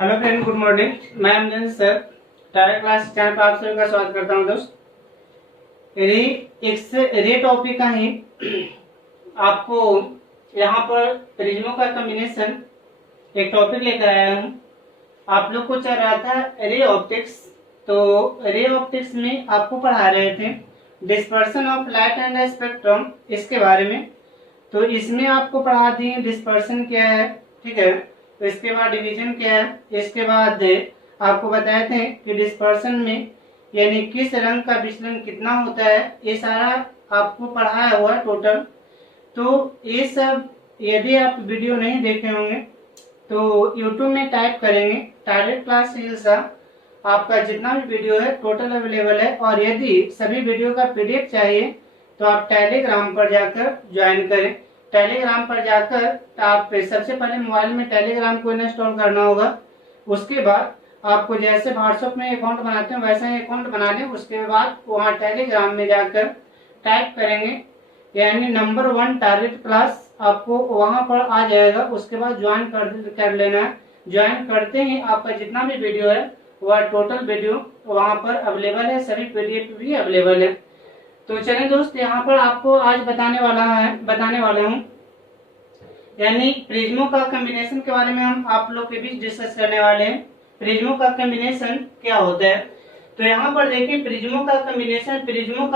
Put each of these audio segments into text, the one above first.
Hello friend, good morning. मैं Amjad sir direct class channel पर आप सभी का स्वागत करता हूं। दोस्त रे टॉपिक का ही आपको यहाँ पर प्रिज्मों का कॉम्बिनेशन एक टॉपिक लेकर आया हूँ। आप लोग को चल रहा था रे ऑप्टिक्स। तो रे ऑप्टिक्स में आपको पढ़ा रहे थे dispersion of light and spectrum, इसके बारे में। तो इसमें आपको पढ़ा दिए डिस्पर्सन क्या है, ठीक है। तो इसके बाद डिवीजन क्या है, इसके बाद आपको बताए थे कि डिस्पर्सन में यानी किस रंग का विचलन कितना होता है, ये सारा आपको पढ़ाया हुआ है टोटल। तो ये सब यदि आप वीडियो नहीं देखे होंगे तो YouTube में टाइप करेंगे डायरेक्ट क्लास हिल्सा, आपका जितना भी वीडियो है टोटल अवेलेबल है। और यदि सभी वीडियो का PDF चाहिए तो आप टेलीग्राम पर जाकर ज्वाइन करें। टेलीग्राम पर जाकर आप सबसे पहले मोबाइल में टेलीग्राम को इंस्टॉल करना होगा। उसके बाद आपको जैसे व्हाट्सएप में अकाउंट बनाते हैं वैसा ही अकाउंट बना लें। उसके बाद वहाँ टेलीग्राम में जाकर टाइप करेंगे यानी नंबर 1 टारगेट क्लास, आपको वहां पर आ जाएगा। उसके बाद ज्वाइन कर लेना है। ज्वाइन करते ही आपका जितना भी वीडियो है वह टोटल वीडियो वहां पर अवेलेबल है, सभी PDF भी अवेलेबल है। तो चलिए दोस्त, यहाँ पर आपको आज बताने वाला हूँ यानी प्रिज्मों का कॉम्बिनेशन के बारे में हम आप लोग के बीच डिस्कस करने वाले हैं। प्रिज्मों का कॉम्बिनेशन क्या होता है, तो यहाँ पर देखिए प्रिज्मों का कॉम्बिनेशन, प्रिज्मों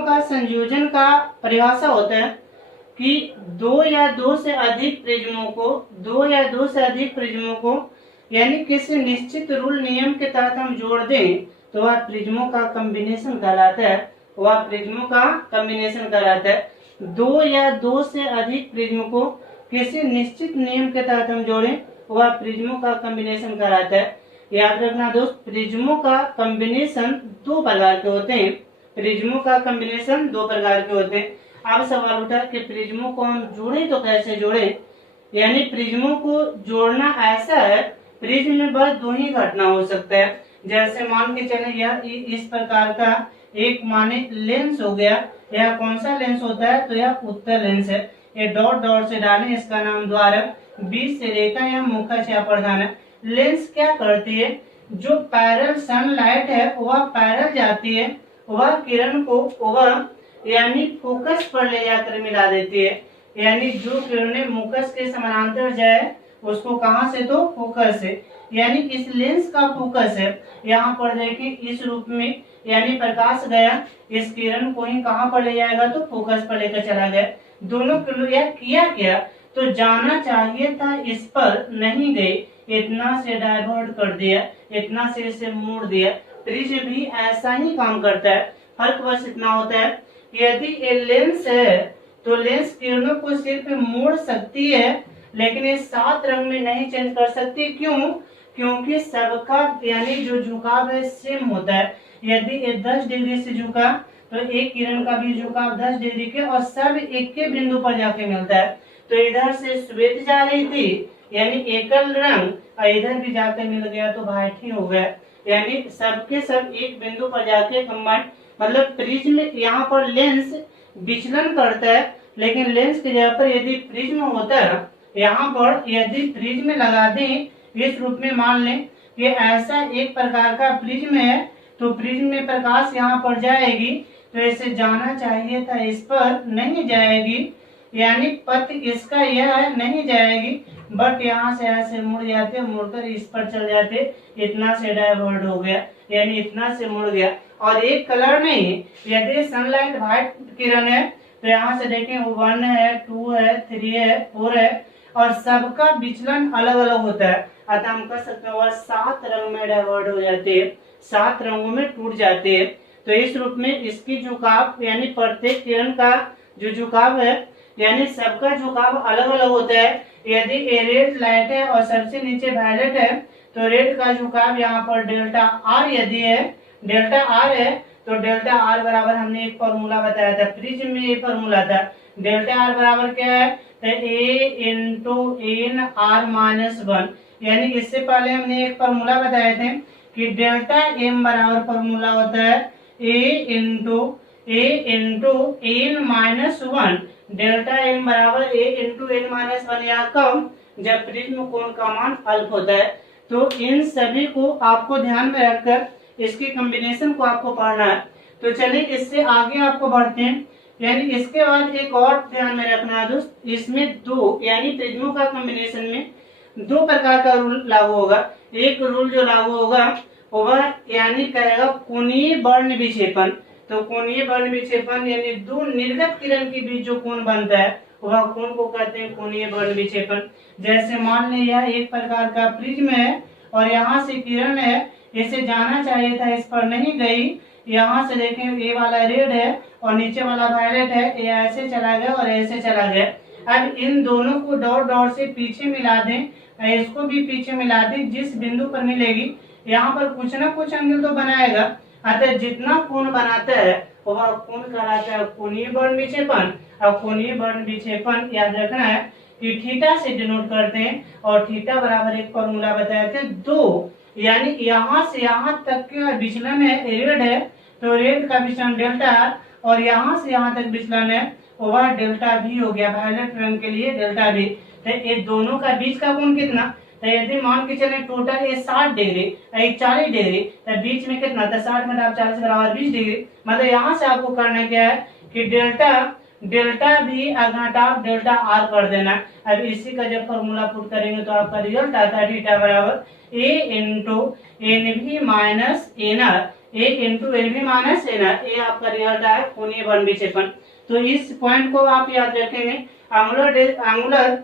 का संयोजन का परिभाषा होता है कि दो या दो से अधिक प्रिज्मों को यानी किसी निश्चित रूल नियम के तहत हम जोड़ दें तो वह प्रिज्मों का कॉम्बिनेशन कहलाता है। दो या दो से अधिक प्रिज्म को किसी निश्चित नियम के तहत हम जोड़ें वह प्रिज्मों का कॉम्बिनेशन कहलाता है। याद रखना दोस्त, प्रिज्मों का कॉम्बिनेशन दो प्रकार के होते हैं। अब सवाल उठा कि प्रिज्मों को हम जोड़े तो कैसे जोड़े, यानी प्रिज्मों को जोड़ना ऐसा है, प्रिज्म में बस दो ही घटना हो सकता है। जैसे मान के चले यह इस प्रकार का एक माने लेंस हो गया। यह कौन सा लेंस होता है, तो यह उत्तल लेंस है। ये डॉट डॉट से डालें, इसका नाम द्वारक, बीच से रेखा या मुखच या प्रधान है। लेंस क्या करती है, जो पैरल सनलाइट है वह पैरल जाती है, वह किरण को वह यानी फोकस पर ले जाकर मिला देती है। यानी जो किरणें मुकस के समानांतर जाए उसको कहां से, तो फोकस से, यानी इस लेंस का फोकस है। यहाँ पर देखिए इस रूप में यानी प्रकाश गया, इस किरण को ही कहां पर ले जाएगा, तो फोकस पर लेकर चला गया। दोनों किया क्या, तो जाना चाहिए था इस पर नहीं गई, इतना से डाइवर्ट कर दिया, इतना से इसे मोड़ दिया। प्रिज्म भी ऐसा ही काम करता है। फर्क बस इतना होता है, यदि ये लेंस है तो लेंस किरणों को सिर्फ मोड़ सकती है लेकिन ये 7 रंग में नहीं चेंज कर सकती। क्यों, क्योंकि सबका यानी जो झुकाव है सेम होता है। यदि ये 10 डिग्री से झुका तो एक किरण का भी झुकाव 10 डिग्री के और सब एक के बिंदु पर जाके मिलता है। तो इधर से श्वेत जा रही थी यानी एकल रंग, और इधर भी जाकर मिल गया तो व्हाइट ही हो गया। यानी सबके सब एक बिंदु पर जाके कंबाइन, मतलब प्रिज्म यहाँ पर लेंस विचलन करता है लेकिन लेंस की जगह पर यदि प्रिज्म होता है, यहाँ पर यदि प्रिज्म लगा दें इस रूप में, मान लें कि ऐसा एक प्रकार का प्रिज्म है तो प्रिज्म में प्रकाश यहाँ पर जाएगी तो इसे जाना चाहिए था इस पर नहीं जाएगी, यानी पथ इसका यह है नहीं जाएगी, बट यहाँ से ऐसे मुड़ जाते, मुड़कर इस पर चल जाते, इतना से डाइवर्ट हो गया यानी इतना से मुड़ गया। और एक कलर नहीं, यदि सनलाइट व्हाइट किरण है तो यहाँ से देखें 1 है, 2 है, 3 है, 4 है और सबका विचलन अलग अलग होता है। अतः हम कह सकते हैं वह 7 रंग में डाइवर्ट हो जाते हैं, 7 रंगों में टूट जाते हैं। तो इस रूप में इसकी झुकाव यानी प्रत्येक किरण का जो झुकाव है यानी सबका झुकाव अलग अलग होता है। यदि ये रेड लाइट है और सबसे नीचे वायलेट है तो रेड का झुकाव यहाँ पर डेल्टा आर यदि है, डेल्टा आर है तो डेल्टा आर बराबर हमने एक फॉर्मूला बताया था, प्रिज्म में ये फॉर्मूला था। डेल्टा आर बराबर क्या है, A into n r minus 1, यानी इससे पहले हमने एक फॉर्मूला बताए थे कि डेल्टा एम बराबर फॉर्मूला होता है a into n minus 1, delta m बराबर ए इंटू एन माइनस 1 या कम जब प्रिज्म कोण का मान अल्प होता है। तो इन सभी को आपको ध्यान में रखकर इसकी कॉम्बिनेशन को आपको पढ़ना है। तो चलिए इससे आगे आपको बढ़ते हैं। यानी इसके बाद एक और ध्यान में रखना है दोस्त, इसमें दो यानी प्रिज्मों का कॉम्बिनेशन में दो प्रकार का रूल लागू होगा। एक रूल जो लागू होगा वह यानी कहेगा कोणीय वर्ण विक्षेपण। तो कोणीय वर्ण विक्षेपण यानी दो निर्गत किरण के बीच जो कोण बनता है वह कोण को कहते हैं कोणीय वर्ण विक्षेपण। जैसे मान लें यह एक प्रकार का प्रिज्म है और यहाँ से किरण है, इसे जाना चाहिए था, इस पर नहीं गई। यहाँ से देखें ये वाला रेड है और नीचे वाला वायलेट है, ये ऐसे चला गया और ऐसे चला गया। अब इन दोनों को डॉट डॉट से पीछे मिला दें, इसको भी पीछे मिला दें, जिस बिंदु पर मिलेगी यहाँ पर कुछ ना कुछ एंगल तो बनाएगा। अतः जितना कोण बनाता है वह कोण कहलाता है कोणीय वर्ण विक्षेपण। अब कोणीय वर्ण विक्षेपण याद रखना है कि थीटा से डिनोट करते हैं और थीटा बराबर एक फॉर्मूला बताए थे दो, यानी यहाँ से यहाँ तक का विचलन है रेड है तो रेड का विचलन डेल्टा और यहाँ से यहाँ तक विचलन है वह डेल्टा भी हो गया, वायलेट रंग के लिए डेल्टा भी। तो ये दोनों का बीच का कोण कितना, तो यदि मान के चले टोटल ये 60 डिग्री 40 डिग्री, तो बीच में कितना था 60 में 40 बराबर 20 डिग्री। मतलब यहाँ से आपको करना क्या है कि डेल्टा भी घटा डेल्टा आर कर देना। अब इसी का जब फॉर्मूला पुट करेंगे तो आपका रिजल्ट आता है थीटा बराबर a into N b minus n r, A into N b minus n are. ये आपका रिजल्ट है कोणीय वर्ण विक्षेपण। तो इस पॉइंट को आप याद रखेंगे, एंगुलर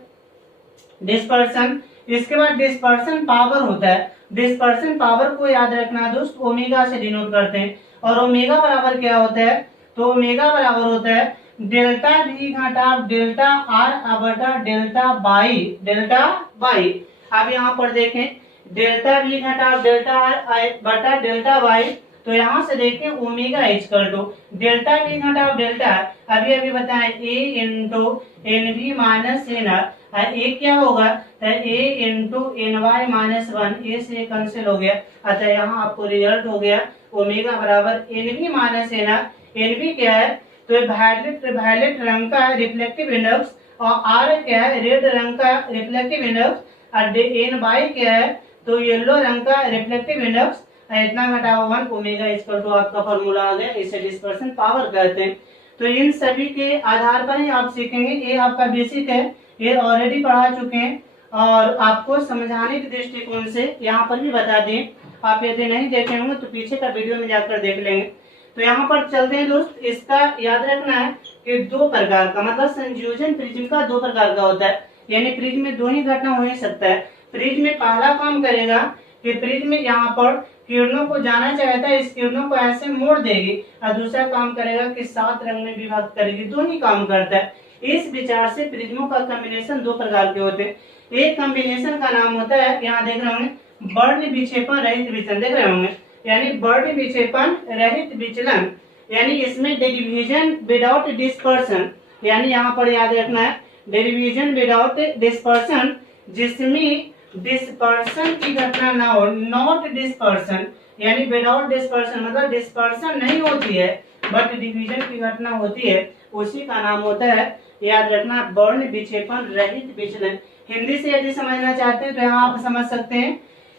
डिस्पर्सन। इसके बाद डिस्पर्सन पावर होता है। डिस्पर्सन पावर को याद रखना दोस्त, ओमेगा से डिनोट करते हैं और ओमेगा बराबर क्या होता है, तो ओमेगा बराबर होता है डेल्टा भी घटा डेल्टा आर बटा डेल्टा बाई। अब यहाँ पर देखें डेल्टा भी घटा डेल्टा आर बटा डेल्टा बाई, तो यहाँ से देखें ओमेगा इक्वल टू डेल्टा भी घटा डेल्टा अभी बताएं a into n b minus n r. A क्या होगा तो a into n y minus 1, a से कैंसिल हो गया। अतः यहाँ आपको रिजल्ट हो गया ओमेगा बराबर n b minus n r. N b क्या है तो वायलेट रंग का रिफ्लेक्टिव इंडेक्स और आर क्या है रेड रंग का रिफ्लेक्टिव इंडेक्स और एन बाई क्या है तो येलो रंग का रिफ्लेक्टिव इंडेक्स। इतना घटाओ 1 ओमेगा इक्वल टू आपका फॉर्मूला आ गया, इसे डिस्पर्सन पावर कहते हैं। तो इन सभी के आधार पर ही आप सीखेंगे। ये आपका बेसिक है, ये ऑलरेडी पढ़ा चुके हैं और आपको समझाने के दृष्टिकोण से यहाँ पर भी बता दें। आप यदि नहीं देखे होंगे तो पीछे का वीडियो में जाकर देख लेंगे। तो यहाँ पर चलते हैं दोस्त, इसका याद रखना है कि दो प्रकार का मतलब संयोजन प्रिज्म का दो प्रकार का होता है। यानी प्रिज्म में दो ही घटना हो ही सकता है। प्रिज्म में पहला काम करेगा कि प्रिज्म में यहाँ पर किरणों को जाना चाहता है, इस किरणों को ऐसे मोड़ देगी और दूसरा काम करेगा कि 7 रंग में विभाजित करेगी, दोनों ही काम करता है। इस विचार से प्रिज्मों का कॉम्बिनेशन दो प्रकार के होते हैं। एक कॉम्बिनेशन का नाम होता है, यहाँ देख रहे होंगे वर्ण विक्षेपण रहित विचलन, देख रहे होंगे यानी वर्ण विक्षेपण रहित विचलन, यानी इसमें डिवीजन विदाउट डिस्पर्सन। यानी यहाँ पर याद रखना है डिवीजन विदाउट डिस्पर्सन, जिसमें डिस्पर्सन की घटना ना हो, नॉट डिस्पर्सन। यानी विदाउट डिस्पर्सन मतलब डिस्पर्सन नहीं होती है बट डिवीजन की घटना होती है, उसी का नाम होता है याद रखना वर्ण विक्षेपण रहित विचलन। हिंदी से यदि समझना चाहते हैं तो यहाँ आप समझ सकते हैं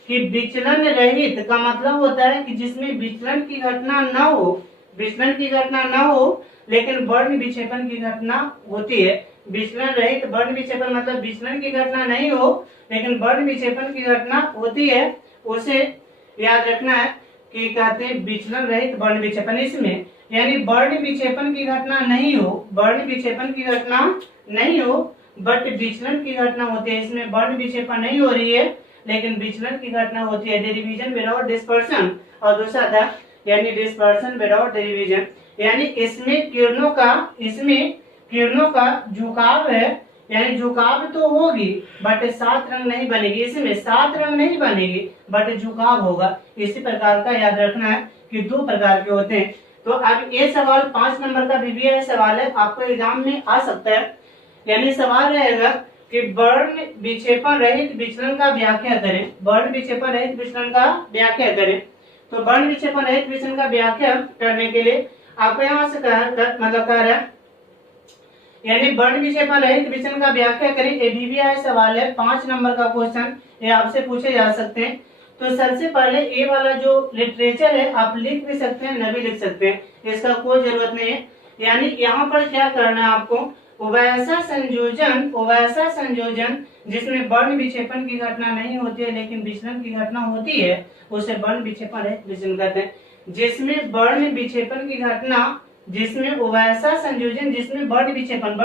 कि विचलन रहित का मतलब होता है कि जिसमें विचलन की घटना ना हो, विचलन की घटना ना हो लेकिन वर्ण विक्षेपण की घटना होती है। विचलन रहित वर्ण विक्षेपण मतलब विचलन की घटना नहीं हो लेकिन वर्ण विक्षेपण की घटना होती है, उसे याद रखना है कि कहते हैं विचलन रहित वर्ण विक्षेपण। इसमें यानी वर्ण विक्षेपण की घटना नहीं हो, वर्ण विक्षेपण की घटना नहीं हो बट विचलन की घटना होती है। इसमें वर्ण विक्षेपण नहीं हो रही है लेकिन विचलन की घटना होती है, डिवीजन विदाउट डिस्पर्सन। और दूसरा था यानी डिस्पर्सन विदाउट डिवीजन, यानी इसमें किरणों का झुकाव है, यानी झुकाव तो होगी बट 7 रंग नहीं बनेगी, इसमें 7 रंग नहीं बनेगी बट झुकाव होगा। इसी प्रकार का याद रखना है कि दो प्रकार के होते हैं। तो अब ये सवाल 5 नंबर का बीबीए सवाल है, आपको एग्जाम में आ सकता है। यानी सवाल रहेगा कि वर्ण विक्षेपण रहित विचलन का व्याख्या करें, वर्ण विक्षेपण रहित विचलन का व्याख्या करें। तो वर्ण विक्षेपण रहित विचलन का व्याख्या करने के लिए आपको यहाँ से मतलब कह रहा है यानी वर्ण विक्षेपण रहित विचलन का व्याख्या करें। ये भी सवाल है, 5 नंबर का क्वेश्चन, ये आपसे पूछे जा सकते हैं। तो सबसे पहले ए वाला जो लिटरेचर है आप लिख भी सकते हैं, न भी लिख सकते हैं, इसका कोई जरूरत नहीं है। यानी यहाँ पर क्या करना है आपको, वैसा संयोजन जिसमें वर्ण विक्षेपण की घटना नहीं होती है लेकिन विचलन की घटना होती है, उसे वर्ण विक्षेपण रहित विचलन कहते हैं। जिसमें वर्ण विक्षेपण की घटना, जिसमें वैसा संयोजन जिसमें वर्ण विक्षेपण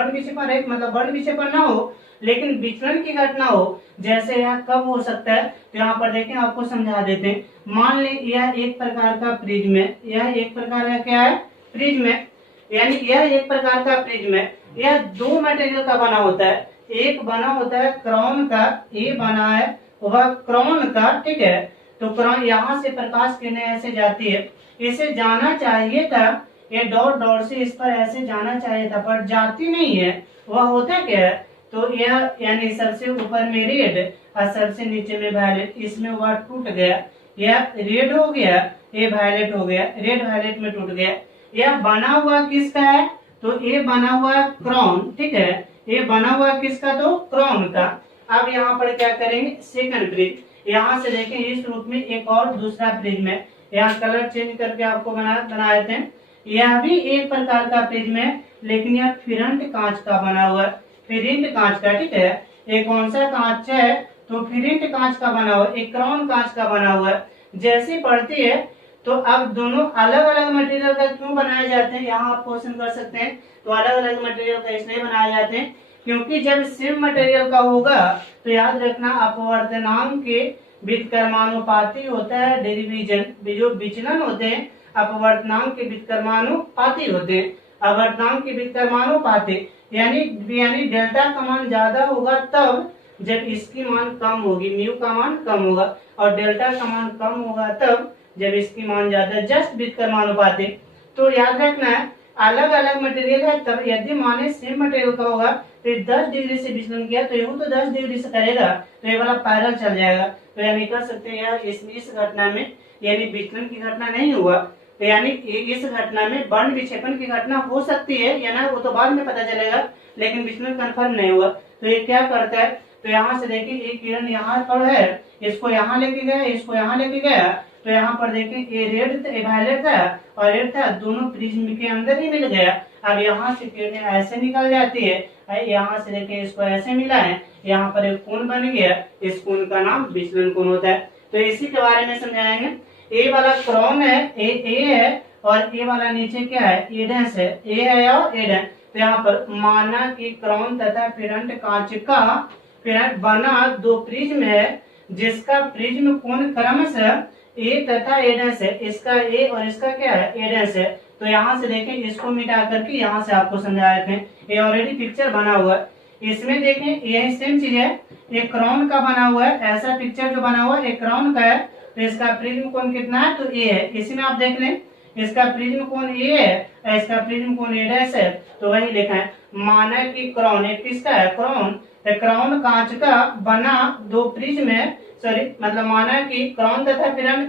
रहित मतलब वर्ण विक्षेपण ना हो लेकिन विचलन की घटना हो, जैसे यह कब हो सकता है, तो यहाँ पर देखें आपको समझा देते हैं। मान लें यह एक प्रकार का प्रिज्म है, यह एक प्रकार का क्या है, प्रिज्म है, यानी यह एक प्रकार का प्रिज्म है। यह दो मटेरियल का बना होता है, एक बना होता है क्राउन का, ये बना है वह क्राउन का, ठीक है। तो क्राउन यहाँ से प्रकाश किरणें ऐसे जाती है, इसे जाना चाहिए था, ये डॉट डॉट से इस पर ऐसे जाना चाहिए था पर जाती नहीं है। वह होता क्या है, तो यह यानी सबसे ऊपर में रेड और सबसे नीचे में वायलेट, इसमें वह टूट गया, यह रेड हो गया, ये वायलेट हो गया, रेड वायलेट में टूट गया। यह बना हुआ किसका है, तो ये बना हुआ क्राउन, ठीक है, ये बना हुआ किसका, तो क्राउन का। अब यहाँ पर क्या करेंगे, सेकंड प्रिज्म, यहाँ से देखें इस रूप में एक और दूसरा प्रिज्म है, यहाँ कलर चेंज करके आपको बनाए थे। यह भी एक प्रकार का प्रिज्म है लेकिन यह फिरंट कांच का बना हुआ है, फिरिंट कांच का, ठीक है। ये कौन सा कांच है, तो फिरिंट कांच का बना हुआ है, एक क्राउन कांच का बना हुआ है। जैसी पड़ती है तो अब दोनों अलग अलग मटेरियल का क्यों बनाए जाते हैं, यहाँ आप क्वेश्चन कर सकते हैं। तो अलग अलग मटेरियल का इसलिए बनाए जाते हैं क्योंकि जब सेम मटेरियल का होगा तो याद रखना अपवर्तनांक के व्युत्क्रमानुपाती होता है डेरिवेशन, जो विचलन होते हैं अपवर्तनांक के व्युत्क्रमानुपाती होते हैं, अपवर्तनांक के व्युत्क्रमानुपाती, यानी डेल्टा का मान ज्यादा होगा तब जब इसकी मान कम होगी, म्यू का मान कम होगा, और डेल्टा का मान कम होगा तब जब इसकी मान ज्यादा, जस्ट व्युत्क्रमानुपाती। तो याद रखना है अलग अलग मटेरियल है, तब यदि माने सेम मटेरियल का होगा तो 10 डिग्री से विचलन किया तो ये तो 10 डिग्री से करेगा तो ये वाला पैरेलल चल जाएगा। तो यानी कह सकते हैं यार इस घटना में यानी विचलन की घटना नहीं हुआ, तो यानी इस घटना में वर्ण विक्षेपण की घटना हो सकती है या ना, वो तो बाद में पता चलेगा, लेकिन विचलन कंफर्म नहीं हुआ। तो ये क्या करता है, तो यहाँ से देखिए एक किरण यहाँ पर है, इसको यहाँ लेके गया, इसको यहाँ लेके गया, तो यहाँ पर देखिए ये रेड वायलेट था और रेड था, दोनों प्रिज्म के अंदर ही मिल गया। अब यहाँ से किरणें ऐसे निकल जाती है, यहाँ से देखिए इसको ऐसे मिला है, यहाँ पर एक कोण बन गया, इस कोण का नाम विचलन कोण होता है। तो इसी के बारे में समझाएंगे। ए वाला क्राउन है, ए है, और ए वाला नीचे क्या है, एडेंस है, ए है और एडेंस। तो यहाँ पर माना कि क्राउन तथा फिरंट कांच का फिरंट बना दो प्रिज्म है जिसका प्रिज्म कोण क्रमशः ए तथा एडेंस है, इसका ए और इसका क्या है, एडेंस है। तो यहाँ से देखें इसको मिटा करके यहाँ से आपको समझाए थे, ये ऑलरेडी पिक्चर बना हुआ है। इसमें देखें यही सेम चीज है, एक क्राउन का बना हुआ है, ऐसा पिक्चर जो बना हुआ है एक क्राउन का है, तो इसका प्रिज्म कोण कितना है, तो ए है। इसी में आप देख लें इसका प्रिज्म कोण ए है, इसका प्रिज्म कोण ए डैश है, तो वही लिखा है। माना कि क्राउन एक किसका है, क्राउन, क्राउन कांच का बना दो प्रिज्म है, सॉरी मतलब माना कि क्राउन तथा फिरंट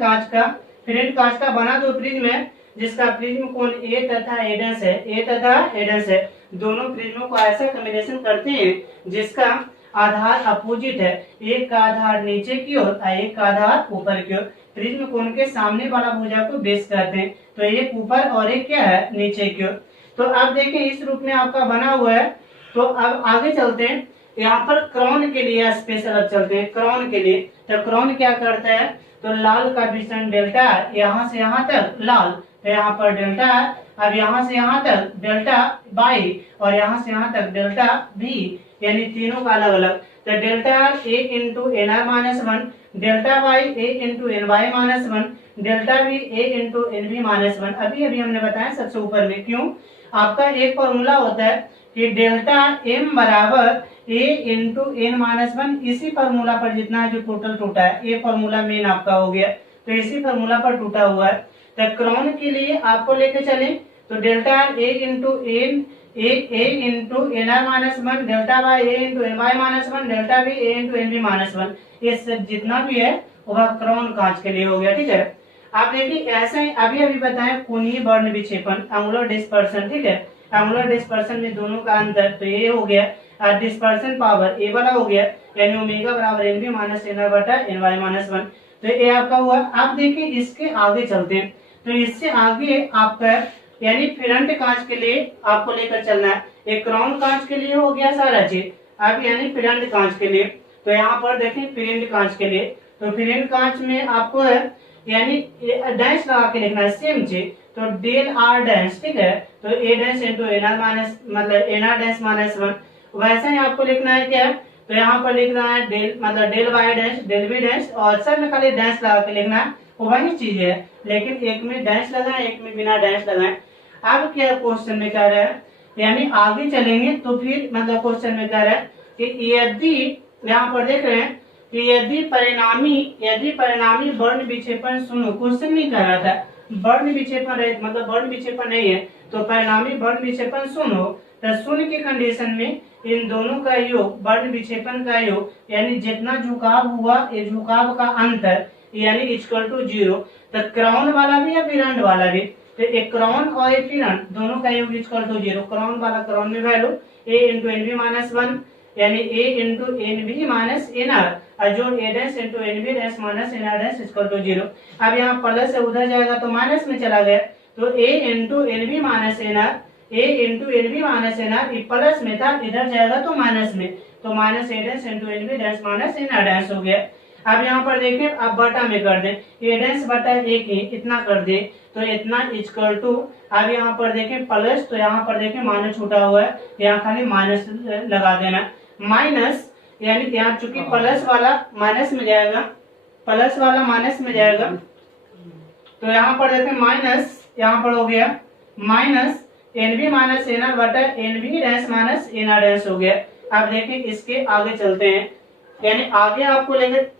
कांच का बना दो प्रिज्म है जिसका प्रिज्म कोण ए तथा एडेंस है, ए तथा एडेंस है। दोनों प्रिज्मों को ऐसा कॉम्बिनेशन करते हैं जिसका आधार अपोजिट है, एक का आधार नीचे की ओर और एक का आधार ऊपर की ओर। प्रिज्म कोण के सामने वाला भुजा को बेस कहते हैं, तो एक ऊपर और एक क्या है, नीचे की ओर। तो अब देखें इस रूप में आपका बना हुआ है। तो अब आगे चलते हैं, यहाँ पर क्राउन के लिए स्पेशल अब चलते हैं। क्राउन के लिए तो क्राउन क्या करता है, तो लाल का विचलन डेल्टा, यहाँ से यहाँ तक लाल, तो यहाँ पर डेल्टा, अब यहाँ से यहाँ तक डेल्टा बाई और यहाँ से यहाँ तक डेल्टा भी, यानी तीनों का अलग अलग। तो delta a into n r minus one, delta y a into n y minus one, delta b a into n b minus one. अभी अभी हमने बताया सबसे ऊपर में, क्यों, आपका एक फॉर्मूला होता है कि डेल्टा एम बराबर a into n minus one, इसी फॉर्मूला पर जितना है जो टोटल टूटा है, ये फॉर्मूला मेन आपका हो गया, तो इसी फॉर्मूला पर टूटा हुआ है। तो क्राउन के लिए आपको लेके चले तो delta a into n a into n r minus one, delta y a into n y minus one, delta b a into n b minus one, ये सब जितना भी है वह क्राउन कांच के लिए हो गया, ठीक है। आप देखिए ऐसा ही अभी अभी बताएं कोणीय वर्ण विक्षेपण, एंगुलर डिस्पर्सन, ठीक है। एंगुलर डिस्पर्सन में दोनों का अंतर, तो ये हो गया और डिस्पर्सन पावर ए वाला हो गया, यानी ओमेगा बराबर n v minus n r बटा एन वाई माइनस 1। तो ये आपका हुआ। आप देखिए इसके आगे चलते हैं, तो इससे आगे आपका यानी फ्रंट कांच के लिए आपको लेकर चलना है। एक क्राउन कांच के लिए हो गया सारा चीज, अब यानी फ्रंट कांच के लिए। तो यहाँ पर देखें फ्रंट कांच के लिए, तो फ्रंट कांच में आपको है यानी डैश लगा के लिखना है सेम चीज, तो डेल आर डैश, ठीक है, तो a dash into n r minus मतलब एन आर डैश माइनस 1। वैसे ही आपको लिखना है क्या, तो यहाँ पर लिखना है डेल मतलब del y dash del v dash, और सब में खाली डैश लगा के लिखना है, वही चीज है, लेकिन एक में डैश लगाए एक में बिना डैश लगाए। अब क्या क्वेश्चन में कह रहा है, यानी आगे चलेंगे तो फिर मतलब क्वेश्चन में कह रहा है कि यदि यहाँ पर देख रहे हैं कि यदि परिणामी वर्ण विक्षेपन, सुनो क्वेश्चन नहीं कह रहा था वर्ण विक्षेपन रहे, मतलब वर्ण विक्षेपन नहीं है, तो परिणामी वर्ण विक्षेपन शून्य, तो शून्य की कंडीशन में इन दोनों का योग वर्ण विक्षेपन का योग यानी जितना झुकाव हुआ ये झुकाव का अंतर यानी इक्वल टू 0। तो क्राउन वाला भी या फिरंट वाला भी, तो एक क्राउन और एक फिरंट दोनों का योग इक्वल टू 0। क्राउन वाला क्राउन में value a into n v minus 1 यानी a into n v minus n r, और जो a dash into n v dash minus n r dash equal to 0। अब यहाँ प्लस से उधर जाएगा तो माइनस में चला गया, तो a into n v minus n r, a into n v minus n r plus में था, इधर जाएगा तो माइनस में, तो minus a dash into n v dash minus n r dash हो गया। अब यहाँ पर देखें, अब बटा में कर दें, ए डैश बटा एक ही इतना कर दे, तो इतना इक्वल टू, अब यहाँ पर देखें प्लस, तो यहाँ पर देखें माइनस छूटा हुआ है, यहाँ खाली माइनस लगा देना, माइनस यानी यहाँ चूंकि प्लस वाला माइनस में जाएगा, प्लस वाला माइनस में जाएगा, तो यहाँ पर देखें माइनस, यहाँ पर हो गया minus n b minus n r बटा n b dash minus n r dash हो गया। अब देखिए इसके आगे चलते हैं, यानी आगे आपको लेकर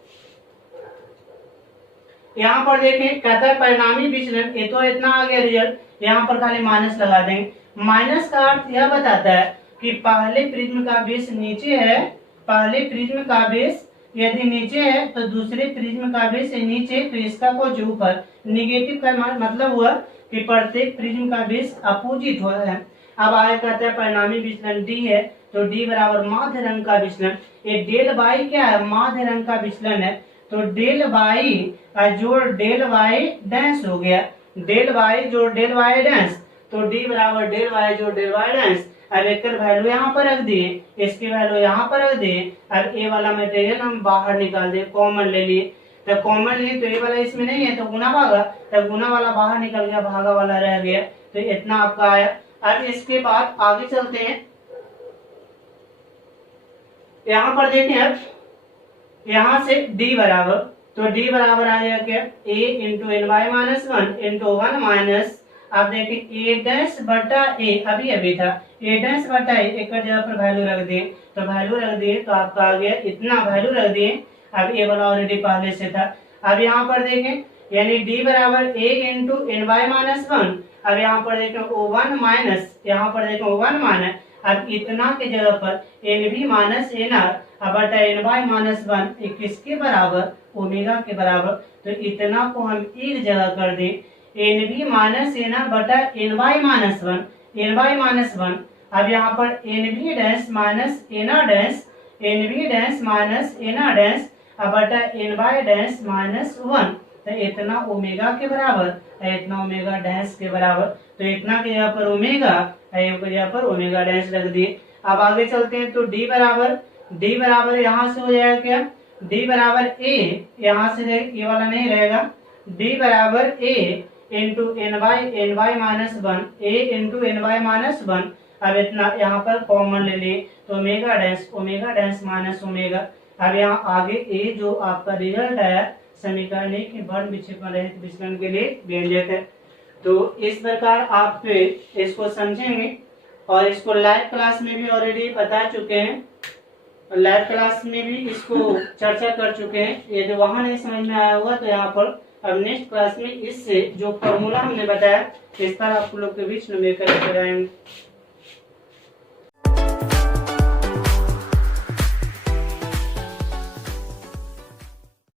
यहाँ पर देखें कहता है परिणामी विचलन, ये तो इतना आ गया रिजल्ट, यहाँ पर खाली माइनस लगा देंगे। माइनस का अर्थ यह बताता है कि पहले प्रिज्म का बेस नीचे है, पहले प्रिज्म का बेस यदि नीचे है तो दूसरे प्रिज्म का बेस नीचे, तो इसका कुछ ऊपर। निगेटिव का मतलब हुआ कि प्रत्येक प्रिज्म का बेस अपोजिट हुआ है। अब आगे कहते हैं परिणामी विचलन डी है, तो डी बराबर माध्य रंग का विचलन। ये डेल बाई क्या है, माध्य रंग का विचलन है, तो डेल बाई जोड़ डेल वाई डैश हो गया, डेल वाई जोड़ डेल वाई डैश, तो डी बराबर डेल वाई जोड़ डेल वाई डैश। अब एक वैल्यू यहाँ पर रख दिए, इसकी वैल्यू यहाँ पर रख दिए। अब ए वाला मटेरियल हम बाहर निकाल दिए, कॉमन ले लिए, तो कॉमन लिए तो ए वाला इसमें नहीं है तो गुना भागा, तो गुना वाला बाहर निकल गया, भागा वाला रह गया, तो इतना आपका आया। अब इसके बाद आगे चलते हैं, यहाँ पर देखें अब यहाँ से d बराबर, तो d बराबर आ गया क्या a into n y minus 1 into 1 minus, आप देखें a डैश बटा a अभी था, a डैश बटा a, एक जगह पर वैल्यू रख दिए, तो वैल्यू रख दिए तो आपका आ गया इतना वैल्यू रख दिए। अब a वाला ऑलरेडी पहले से था। अब यहाँ पर देखें यानी d बराबर a into n y minus 1, अब यहाँ पर देखें o 1 माइनस, यहाँ पर देखें o 1 माइनस, अब इतना के जगह पर n b minus n r बटा एन वाई माइनस 1 किसके बराबर, ओमेगा के बराबर, तो इतना को हम एक जगह कर दें, n b minus n r बटा n y minus 1, n y minus 1। अब यहाँ पर n b dash minus n r dash, n b dash minus n r dash बटा एन वाई डैश माइनस 1, तो इतना ओमेगा के बराबर, इतना ओमेगा डैश के बराबर, तो इतना के जगह पर ओमेगा, के जगह पर ओमेगा डैश रख दिए। अब आगे चलते हैं, तो d बराबर यहाँ से हो जाएगा क्या, d बराबर a, यहाँ से ये वाला नहीं रहेगा, d बराबर a into n y minus 1, a into n y minus 1। अब इतना यहाँ पर कॉमन ले लिए, तो ओमेगा डैश माइनस ओमेगा। अब यहाँ आगे a जो आपका रिजल्ट आया समीकरण के वर्ण विक्षेपण रहित विचलन के लिए व्यंजक है। तो इस प्रकार आप इसको समझेंगे, और इसको लाइव क्लास में भी ऑलरेडी बता चुके हैं, लाइव क्लास में भी इसको चर्चा कर चुके हैं। यदि वहां नहीं समझ में आया होगा तो यहाँ पर अब नेक्स्ट क्लास में इससे जो फॉर्मूला हमने बताया इस पर आप लोग के बीच में लेकर आएंगे।